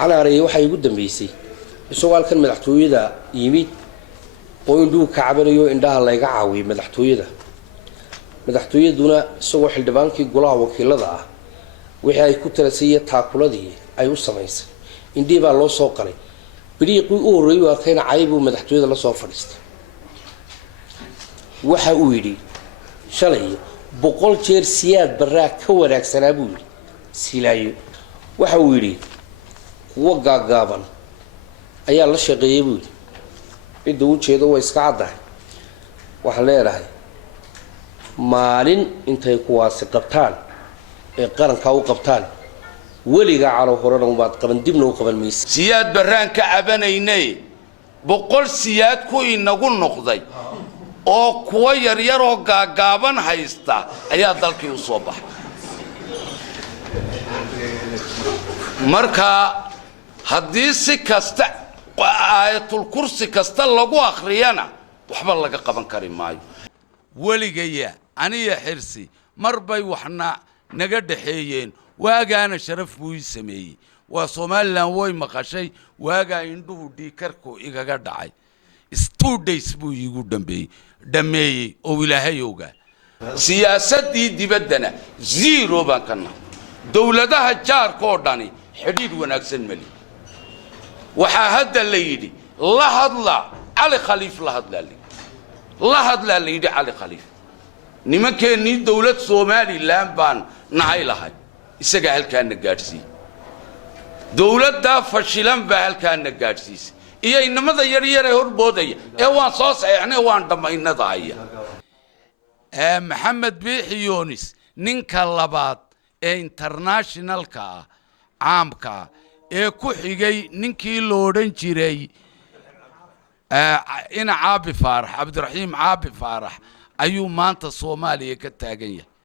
على رأي waxay ugu dambeysay isagoo halkan madaxtooyada yimid oo induu ka cabanayo indhaha la iga caawiyay madaxtooyaduna isagoo xildhibaankii golaha wakiilada ah wixii ay ku talasay taakuladii ay u samaysay indii baa loo soo qalay biriiqii u horeeyay arkayna caybu madaxtooyada la soo fadhiistay waxa uu yiri shalay 100 jeer siyaad baraa ka wanaagsanaa buu yiri silaayo waxa uu yiri kuwa gaagaaban ayaa la shaqeeyay buu yiri cid uu jeedo way iska cadahay waxa leeyahay maalin intay kuwaasi qabtaan ee qaranka u qabtaan weliga calo horena uma qaban dibna u qaban maysa siyaad baraan ka cabanaynay 100 siyaad ku inagu noqday oo kuwa yar yar oo gaagaaban haysta ayaa dalkii u soo baxay marka haddii si kasta aayatul kursi kasta lagu akhriyana waxba laga qaban kari maayo waligaya aniga xirsi marbay waxna naga dhaxeeyeen waagaana sharaf buu sameeyay waa Soomaaliland way maqashay waaga indhuhu dhiikarku igaga dhacay 2 days buu igu dhameeyay oo ilaahay ogaa siyaasadii dibaddana zero baan kana dawladaha jaarka oo dhani xidhiidh wanaagsan mali waxa hadda la yiri la hadla Ali Khaliif la hadla la yiri Ali Khaliif nimankeenii dawlad Soomaaliland baan nahay lahay isaga halkaan gaarsiin dawladda fashilan baa halkaan gaarsiisay iyo inamada yar yar ee horboodaya ee waan soo saxeexnay waan dhamaynadaaya Maxamed Biixi Yunis ninka labaad ee internationalka caamka ee ku xigay ninkii loo oran jiray ina Caabi Faarax Cabdiraxiim Caabi Faarax ayuu maanta Soomaaliya ka taagan yahay